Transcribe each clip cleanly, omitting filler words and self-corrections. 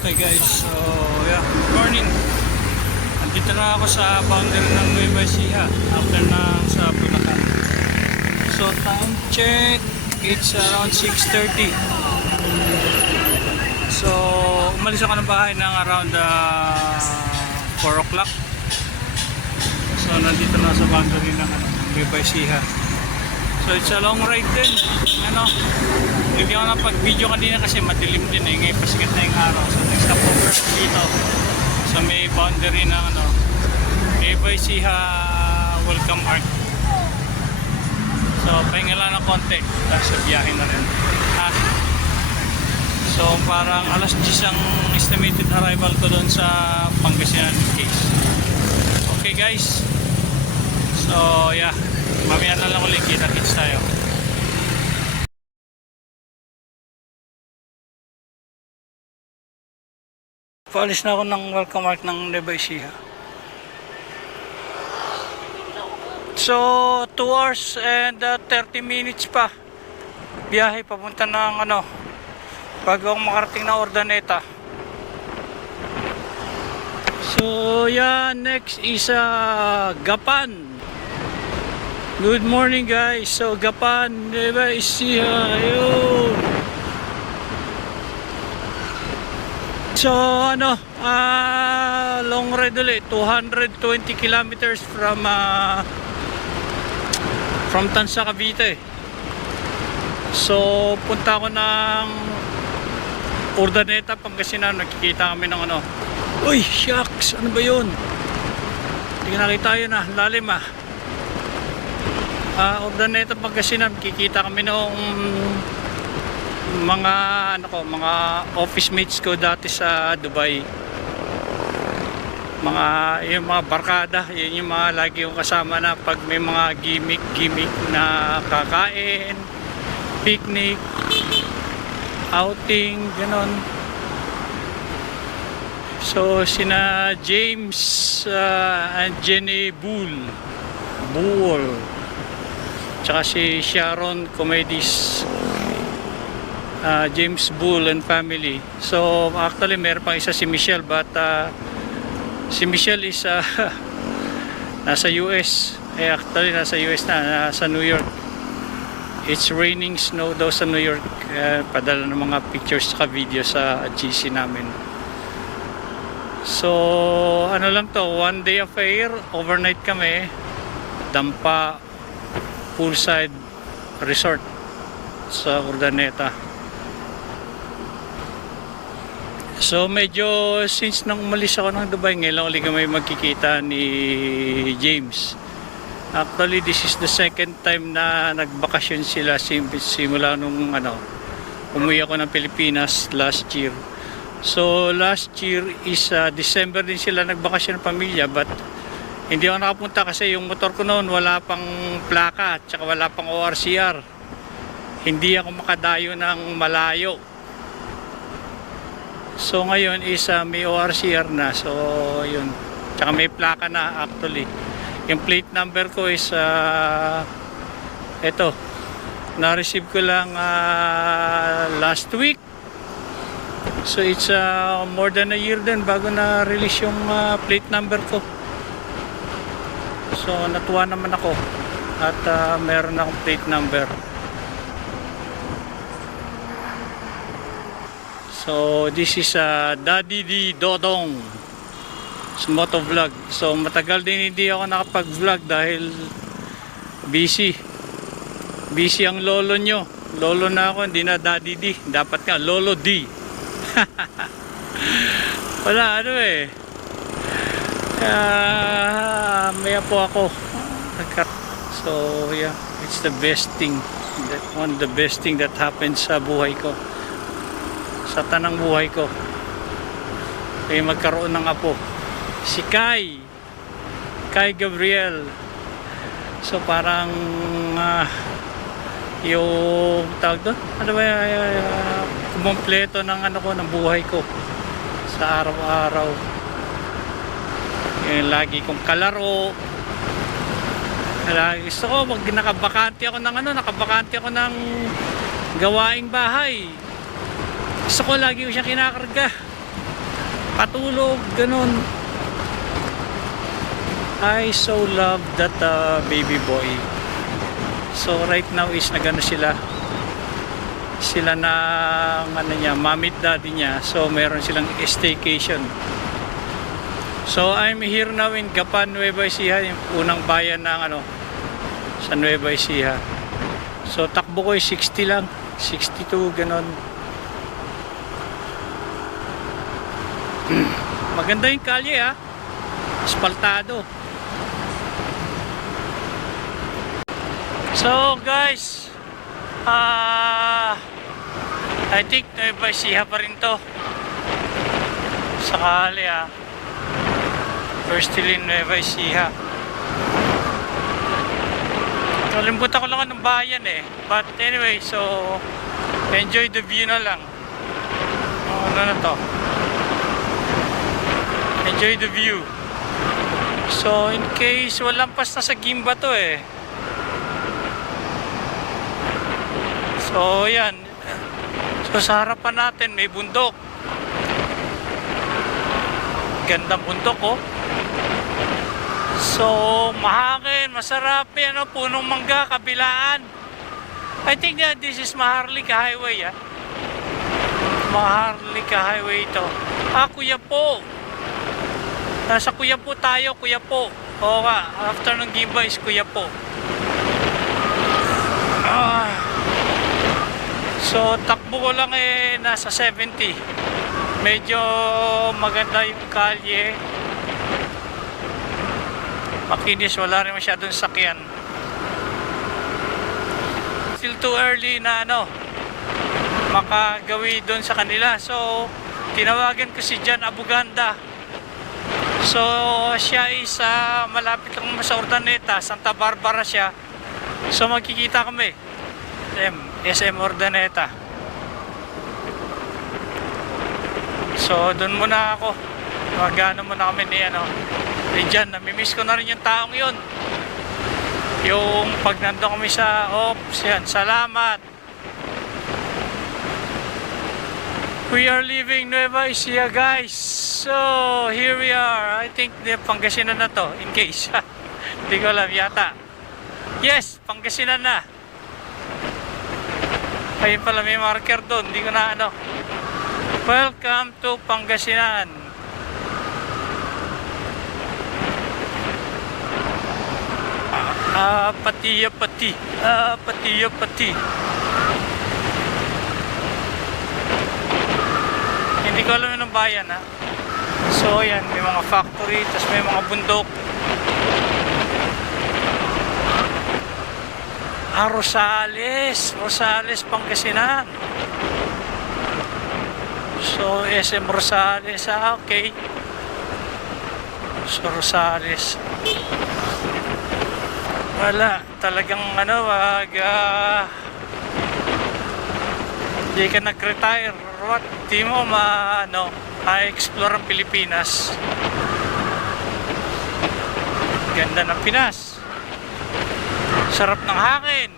Okay guys, so yeah, good morning. Andito na ako sa boundary ng Nueva Ecija after ng sa Bulacan. So time check, it's around 6:30. So umalis ako ng bahay ng around 4 o'clock. So nandito na sa boundary ng Nueva Ecija. So it's a long ride din. Hindi ako napag-video kanina kasi madilim din eh. Ngayon pasikat na yung araw. So next stop over dito sa may boundary ng Nueva Ecija Welcome Arc. So pahinga lang ng konti dahil sa biyahe na rin. So parang alas 10 ang estimated arrival ko doon sa Pangasinan case. Okay guys. So yeah, mamaya na lang ulit kita-kits tayo. Paalis na ako ng welcome arc ng Nueva Ecija. So 2 hours and 30 minutes pa biyahe papunta ng bago akong makarating na Urdaneta. So yeah, next is Gapan. Good morning guys. So Gapan, Nueva Ecija. Ayun. So long ride ulit, 220 kilometers from Tansa, Cavite. So punta ako ng Urdaneta, Pangasinan. Nakikita kami ng uy, shucks, ano ba yun? Hindi nakita yun lalim Urdaneta, Pangasinan. Kikita kami ng mga office mates ko dati sa Dubai. Yung mga barkada, yun yung mga lagi kong kasama na pag may mga gimmick na kakain, picnic, outing, ganon. So sina James and Jenny Bull, tsaka si Sharon Comedis, James Bull and family. So actually meron pang isa si Michelle, but si Michelle is nasa US. Actually nasa US na, nasa New York. It's raining snow daw sa New York. Padala ng mga pictures sa video sa GC namin. So lang to, 1 day affair. Overnight kami, Dampa Poolside Resort sa Urdaneta. So medyo since nang umalis ako ng Dubai, ngayon lang ulit kami magkikita ni James. Actually this is the second time na nagbakasyon sila simula nung umuwi ako ng Pilipinas last year. So last year is December din sila nagbakasyon ng pamilya, but hindi ako nakapunta kasi yung motor ko noon wala pang plaka at saka wala pang ORCR. Hindi ako makadayo ng malayo. So ngayon is may ORCR na. So yun. Tsaka may plaka na actually. Yung plate number ko is eto. Na-receive ko lang last week. So it's more than a year din bago na-release yung plate number ko. So natuwa naman ako at meron akong plate number. So this is Daddy D Dodong motovlog. So matagal din hindi ako nakapag-vlog dahil busy ang lolo nyo. Lolo na ako, hindi na Daddy D. Dapat nga Lolo D. Wala maya po ako. So yeah, it's the best thing, one of the best thing that happens sa buhay ko, sa tanang buhay ko, ay magkaroon ng apo, si Kai Gabriel. So parang yung tawag doon, kumpleto ng ng buhay ko sa araw-araw. Yung lagi kong kalaro, gusto ko pag nakabakante ako ng gawaing bahay. Gusto ko lagi ko siya kinakarga. Patulog, ganun. I so love that baby boy. So right now is nagano sila na ano niya, mommy at daddy niya. So meron silang staycation. So I'm here now in Gapan, Nueva Ecija, yung unang bayan ng ano sa Nueva Ecija. So takbo ko ay 60 lang, 62 ganon. Maganda yung kalye asfaltado. So guys, I think Nueva Ecija pa rin to. Sakali First still in Nueva Ecija. Kalimutan ko lang ng bayan But anyway, so enjoy the view na lang. Ano na to? Enjoy the view. So in case walang pas na sa Gimba to So yan. So sa harapan natin may bundok. Gandang bundok So mahangin, masarap punong mangga, kabilaan. I think that this is Maharlika Highway Maharlika Highway ito. Kuya po. Nasa Kuya po tayo, Kuya po. Oo nga, after ng Gimba is Kuya po. So takbo ko lang nasa 70. Medyo maganda yung kalye. Makinis, wala rin masyadong sakyan. Still too early na makagawi doon sa kanila. So tinawagan ko si John Abuganda. So siya is malapit lang sa Urdaneta, Santa Barbara siya. So magkikita kami SM Urdaneta. So doon muna ako. Magano muna kami ni John. Namimiss ko na rin yung taong yun. Yung pag nandun kami sa yan, salamat. We are leaving Nueva Ecija, guys. So here we are. I think Pangasinan na to, in case. Hindi ko alam yata. Yes, Pangasinan na. Ayun pala, may marker doon. Hindi ko na Welcome to Pangasinan. Patiya pati. Patiya pati. Hindi ko alam yung bayan So yan, may mga factory, tas may mga bundok. Rosales, Pangasinan. So SM Rosales, okay. So Rosales. Wala, talagang wag hindi ka nag-retire. What? Di mo ma-explore ang Pilipinas. Ganda ng Pinas. Sarap ng hangin.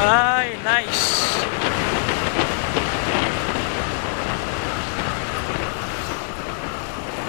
Ay, nice.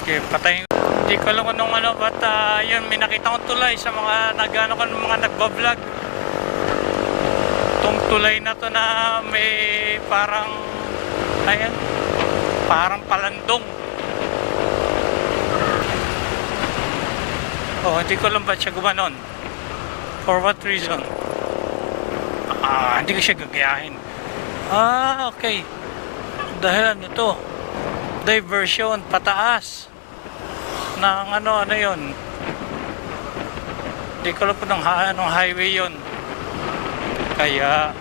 Okay, patayin. Hindi ko alam kung but yun, may nakita kong tulay sa mga mga nagbablog. Itong tulay na to na may parang palandong. Hindi ko alam ba't siya gumanon. For what reason? Hindi ko siya gagayahin. Okay. Dahil diversion pataas ng ano yun. Hindi ko alam po ng highway yun. Kaya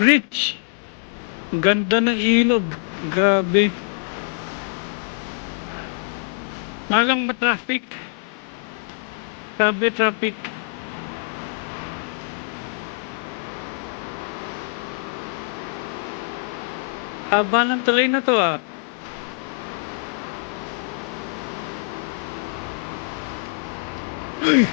Rich. Ang ganda ng ilog. Grabe. Malang ma-traffic. Grabe traffic. Haba ng tuloy na to ah. Uy!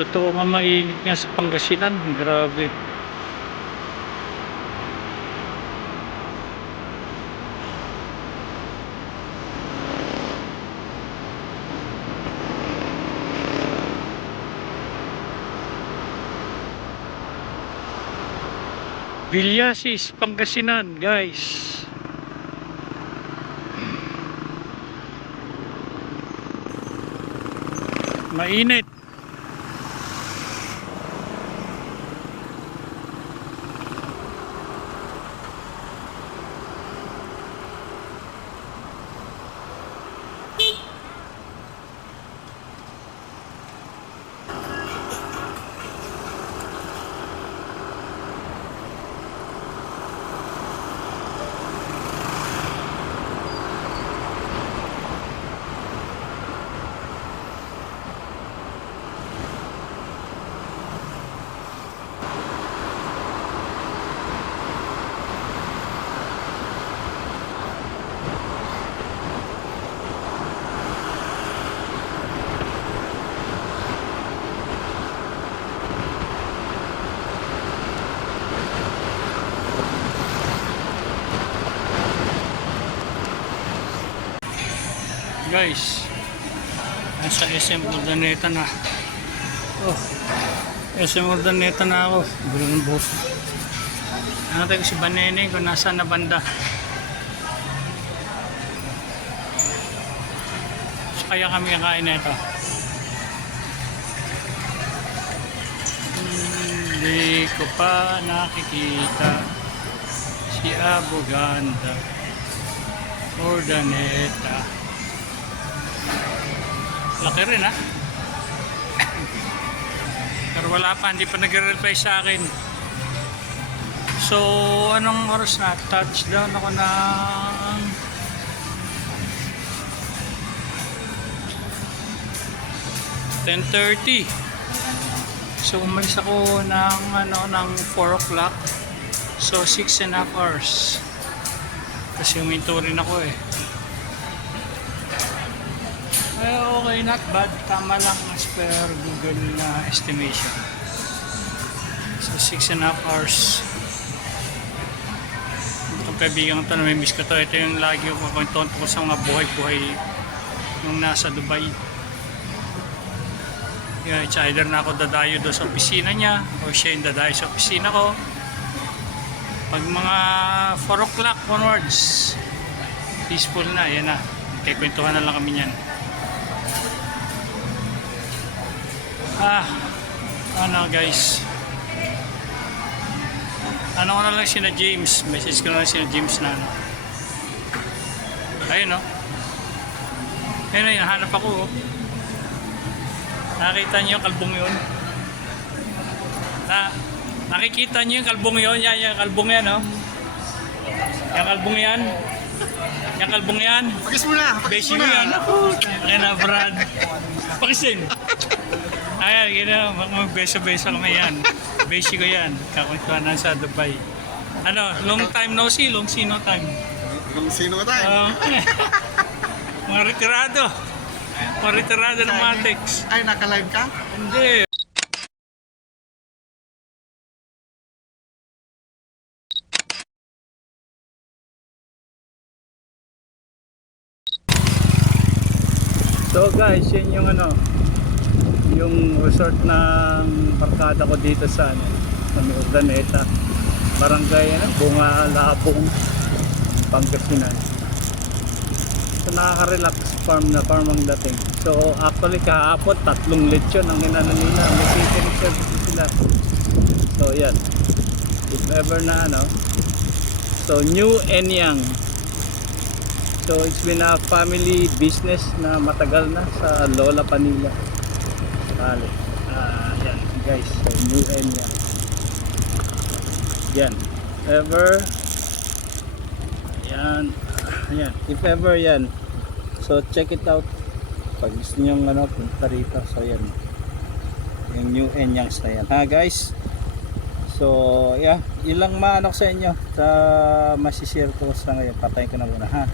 Totoo nga mainit nga sa Pangasinan. Grabe. Villasis, Pangasinan, guys. Mainit. Guys, nasa SM Urdaneta na. Oh, SM Urdaneta na ako. Gulo ng buhok. Nakatay ko si Banene kung nasa na banda. So, kaya kami kakain na ito. Hindi ko pa nakikita si Aboganda Urdaneta. Laki rin ha. Pero wala pa, hindi pa nag-reply sa akin. So, anong oras na? Touchdown ako ng 10:30. So, umalis ako ng 4 o'clock. So, 6.5 hours. Kasi huminto rin ako eh. Okay, not bad. Tama lang as per Google estimation. So, 6.5 hours. Itong kaibigan ko ito, namimiss ko ito. Ito yung lagi ko kakuntuhan ko sa mga buhay-buhay nung nasa Dubai. Yeah, it's either na ako dadayo doon sa opisina niya o siya yung dadayo sa opisina ko. Pag mga 4 o'clock onwards, peaceful na, yan na. Kikwentuhan na lang kami niyan. Ano guys, ano ko na lang sina James, message ko na lang sina James na ano. Ayun o, ayun na, hanap ako. Nakita niyo yung kalbong yun? Nakikita niyo yung kalbong yun? Yan kalbong yan o. Yung kalbong yan. Yung kalbong yan. Pakis mo na! Beshi mo yan. Ayan na Brad. Pakisin. Ayan, mag-beso-beso kami yan. Beshi ko yan. Kakuntuhan na sa Dubai. Ano, long time no see, long see no time. Long see no time? Mga retirado. Mga retirado ng Matex. Ay, naka-live ka? Hindi. So guys, yun yung yung resort ng barkada ko dito sa Urdaneta. barangay Bunga Labong, Pangasinan. So nakaka-relax farm ang dating. So actually kahapon 3 lechon ang inano nila, may catering services sila. So yan, if ever na so New Enyang. So it's been a family business na matagal na sa Lola Panila. Bale, yan guys, so New Enyang. Yan, ever yan, yan, if ever yan, so check it out pag gusto nyo punta rito. So yan, yung New Enyangs na yan ha guys. So yeah, ilang maano sa inyo sa masishare ko sa ngayon. Patayin ko na muna ha.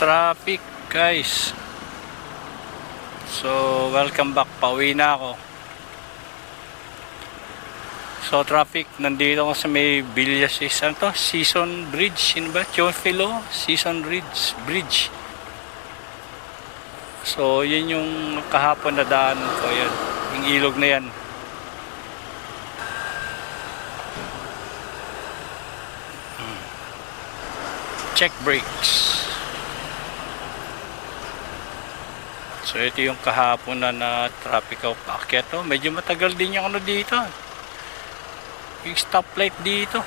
Traffic guys. So welcome back, pauwi na ako. So traffic, nandito ako sa may Villas Season Bridge, yun ba? Chonfilo Season Bridge. So yun yung kahapon na daan ko, yan yung ilog na yan. Check brakes. So ito yung kahapon na traffic of paakyat. Medyo matagal din yung dito. Yung stoplight dito.